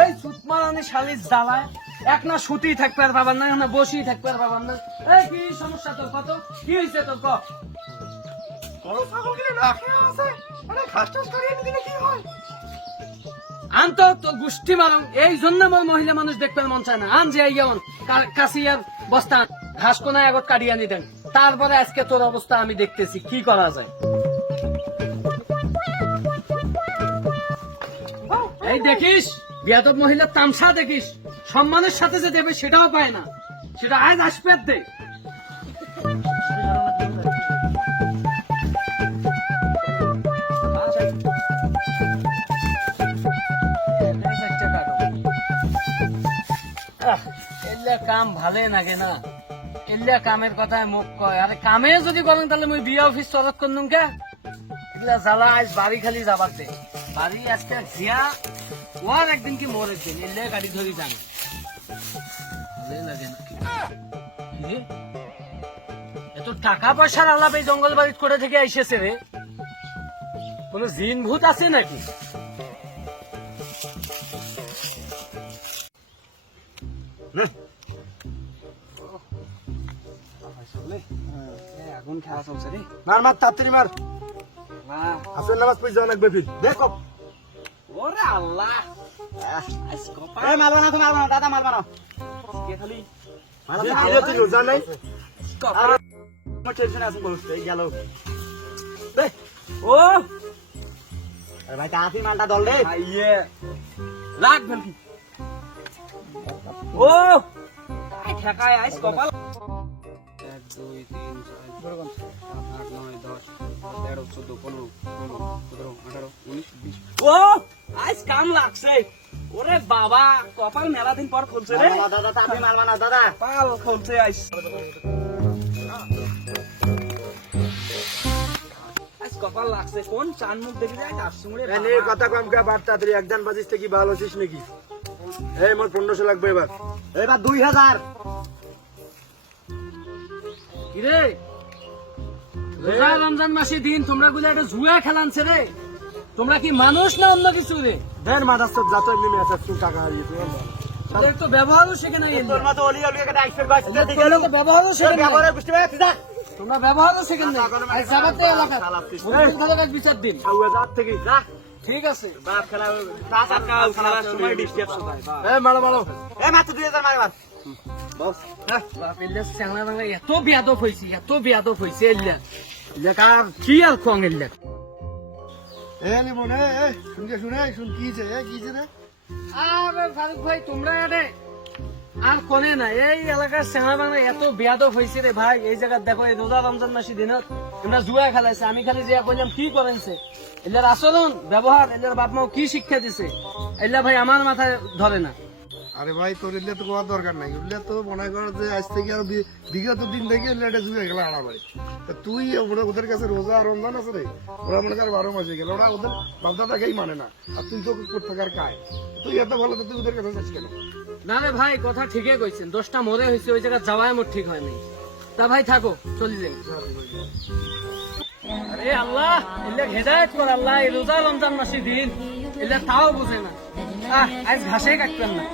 এই সুতমারানি শালির জ্বালায় এক না সুতি থাকবে আর বাবার না বসি থাকবে আর বাবার না। এই কি সমস্যা তোর? কত কি হয়েছে তোর? আন তো তোর গোষ্ঠী মারং। এই জন্য আমার মহিলা মানুষ দেখতে মন চায় না। আন যে যেমন কাশিয়ার বস্তা ঘাস কোনায় আগত কাটিয়ে আনি দেন, তারপরে আজকে তোর অবস্থা আমি দেখতেছি কি করা যায়। এই দেখিস বিয়াদব মহিলার তামসা দেখিস, সম্মানের সাথে যে দেবে সেটাও পায় না, সেটা আজ আসবে দে। কাম ভালে নাগে না, এল্লা কামের কথায় মুখ কয়। আরে কামে যদি করেন তাহলে মুই বিয়া অফিস তরক করলুম কে? এগুলা জ্বালা আজ বাড়ি খালি যাবার দে। বাড়ি আজকে জিয়া ওর একদিন কি মোর একদিন, এল্লা গাড়ি ধরি যান ভালে লাগে না। এত টাকা পয়সার আলাপ এই জঙ্গল বাড়ি করে থেকে এসেছে রে, কোন জিন ভূত আছে নাকি? আগুন খাওয়া চলছে রে। মার মার তাড়াতাড়ি মার। আসল নামাজ পড়ে যাওয়া লাগবে ফির। দেখো ওরে আল্লাহ, এই মারবা না, তুমি মারবা না দাদা, মারবা না। কে খালি মারবা না, তুই রোজা নাই। আমার টেনশন আছে বলছ, এই গেল। ও আরে ভাই তাড়াতাড়ি মালটা দল রে। ইয়ে লাগবে কি? ও আই ঠেকায় আইস কপাল। 1 2 3 4 5 6 7 8 9 10 11 12 13 14 15 16 17 18 19 20। ও আইস কাম লাগছে। ওরে বাবা কপাল মেলা দিন পর খুলছে রে। দাদা তাড়াতাড়ি মারবা না দাদা, কপাল খুলছে আইস। আইস কপাল লাগছে। কোন চান মুখ দেখে যায় কাশুমুড়ে। এনে কথা কম কা বাট তাড়াতাড়ি একদান বাজিস থেকে ভালো আছিস নাকি? এই মোর 1500 লাগবে এবার। এবার 2000। কিরে রোজা রমজান মাসে দিন তোমরা গুলো একটা জুয়া খেলানছে রে। তোমরা কি মানুষ না অন্য কিছু রে? দেন মাদার সব যত এমনি মেসা তুই টাকা হারিয়ে তুই তোদের তো ব্যবহারও শেখে নাই। তোর মতো অলি অলি একটা আইসের গাছ দিকে তোমরা তো ব্যবহারও শেখে নাই। ব্যবহারে বুঝতে পারছিস না? তোমরা ব্যবহারও শেখে নাই। আজ যাবাতে এলাকা ভালো কাজ বিচার দিন। আউয়া যা থেকে যা। ঠিক আছে বাপ খেলা সকাল খেলার সময় ডিস্টার্ব শোনায়। এ মারো মারো। এ মাত্র 2000 মারবার বস। বাপ এল্লা চ্যাংলা বাংলা এত বেয়াদব হইছে, এত বেয়াদব হইছে এল্লা লেখার কি আর কং এল্লা। এ লিমন এ শুন কিছে এ কিছে রে? আরে ফারুক ভাই তোমরা আরে আর কোনে না, এই এলাকার চ্যাংলা বাংলা এত বেয়াদব হইছে রে ভাই। এই জায়গা দেখো এই রোজা রমজান মাসে দিনত তোমরা জুয়া খেলাইছে। আমি খালি যে বললাম কি করেনছে এল্লার আচরণ ব্যবহার, এল্লার বাপ মাও কি শিক্ষা দিছে এল্লা ভাই আমার মাথায় ধরে না। আরে ভাই তোর এলে তো কোয়া দরকার নাই, এলে তো মনে কর যে আজ থেকে আর বিগত দিন থেকে এলে এটা যুগে গেল আনা বাড়ি। তা তুই ওদের কাছে রোজা রমজান আছে রে, ওরা মনে করে 12 মাসে গেল, ওরা ওদের বাপদাদাকেই মানে না। আর তুই তো কোথাকার কায়, তুই এত ভালো তো তুই ওদের কাছে যাস কেন? না রে ভাই কথা ঠিকই কইছেন, 10টা মরে হয়েছে, ওই জায়গা যাওয়াই মোট ঠিক হয় নাই। তা ভাই থাকো চলি যাই। আরে আল্লাহ এলে হেদায়েত কর আল্লাহ। এই রোজা রমজান মাসে দিন এলে তাও বুঝে না। আজ ঘাসে কাটবেন না।